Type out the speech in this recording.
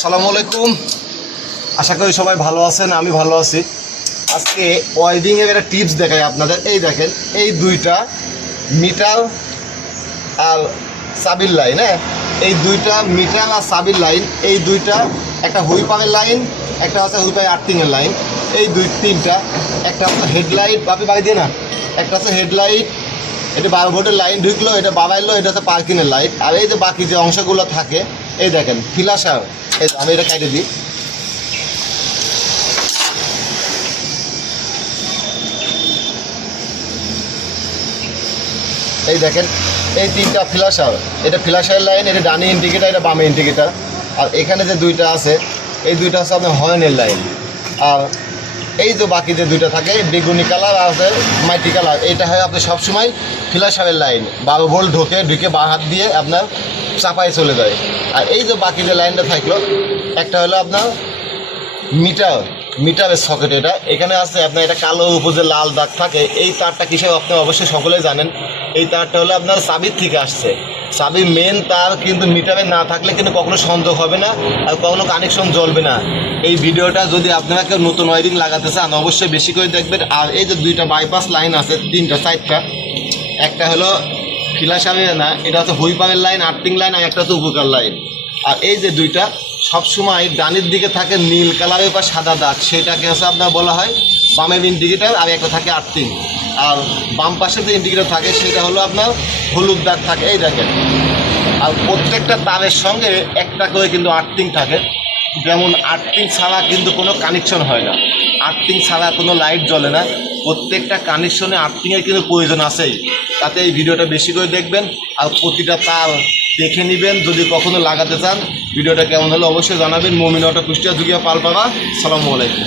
আসসালামু আলাইকুম। আশা করি সবাই ভালো আছেন, আমি ভালো আছি। আজকে ওয়াইরিংয়ের একটা টিপস দেখাই আপনাদের। এই দেখেন, এই দুইটা মিটার আর সাবির লাইন, হ্যাঁ, এই দুইটা মিটার আর সাবির লাইন, এই দুইটা একটা হুই পাম্পের লাইন, একটা হচ্ছে হুই পাম্প আর্থিংয়ের লাইন, এই তিনটা। একটা হচ্ছে হেডলাইট, বাপি বাড়ি দিয়ে না, একটা হচ্ছে হেডলাইট, এটা 12 ভোল্টের লাইন ঢুকলো, এটা বাবাইলো, এটা হচ্ছে পার্কিংয়ের লাইট। আর এই যে বাকি যে অংশগুলো থাকে, এই দেখেন ফিলাসার, এই আমি এটা কেটে দিই। এই দেখেন, এই তিনটা ফ্ল্যাশার, এটা ফ্ল্যাশারের লাইন, এটা ডানে ইন্ডিকেটার, এটা বামে ইন্ডিকেটার। আর এখানে যে দুইটা আছে, এই দুইটা হচ্ছে আপনার হর্নের লাইন। আর এই যে বাকি যে দুইটা থাকে, বেগুনি কালার আর আছে মাইটি কালার, এইটা হয় আপনার সবসময় ফ্ল্যাশারের লাইন। 12 ভোল্ট ঢুকে বাঁ হাত দিয়ে আপনার চাপায় চলে যায়। আর এই যে বাকি যে লাইনটা থাকলো, একটা হলো আপনার মিটারের সকেট। এটা এখানে আছে আপনার, এটা কালো উপর যে লাল দাগ থাকে, এই তারটা কিসের আপনি অবশ্যই সকলেই জানেন। এই তারটা হলো আপনার চাবির থেকে আসছে। চাবির মেন তার কিন্তু মিটারে না থাকলে কিন্তু কখনো সংযোগ হবে না, আর কখনো কানেকশন জ্বলবে না। এই ভিডিওটা যদি আপনারা কেউ নতুন ওয়ারিং লাগাতে চান, অবশ্যই বেশি করে দেখবেন। আর এই যে দুইটা বাইপাস লাইন আছে, তিনটা চারটা, একটা হলো ফ্ল্যাশারের না, এটা হচ্ছে হুই পাম্পের লাইন, আর্থিং লাইন, আর একটা হচ্ছে উপকার লাইন। আর এই যে দুইটা সবসময় ডানের দিকে থাকে নীল কালারের বা সাদা দাগ, সেটাকে হচ্ছে আপনার বলা হয় বামের ইন্ডিকেটার। আর একটা থাকে আর্থিং। আর বাম পাশে যে ইন্ডিকেটার থাকে, সেটা হলো আপনার হলুদ দাগ থাকে, এই দেখেন। আর প্রত্যেকটা তারের সঙ্গে একটা করে কিন্তু আর্থিং থাকে। যেমন আর্থিং ছাড়া কিন্তু কোনো কানেকশন হয় না, আর্থিং ছাড়া কোনো লাইট জ্বলে না। প্রত্যেকটা কানেকশনে আর্থিংয়ের কিন্তু প্রয়োজন আছেই। তাতে এই ভিডিওটা বেশি করে দেখবেন, আর প্রতিটা তার দেখে নেবেন। যদি কখনো লাগাতে চান, ভিডিওটা কেমন হলো অবশ্যই জানাবেন। মুমিন অটো কুষ্টিয়া, জুগিয়া, পালপাড়া। আসসালামু আলাইকুম।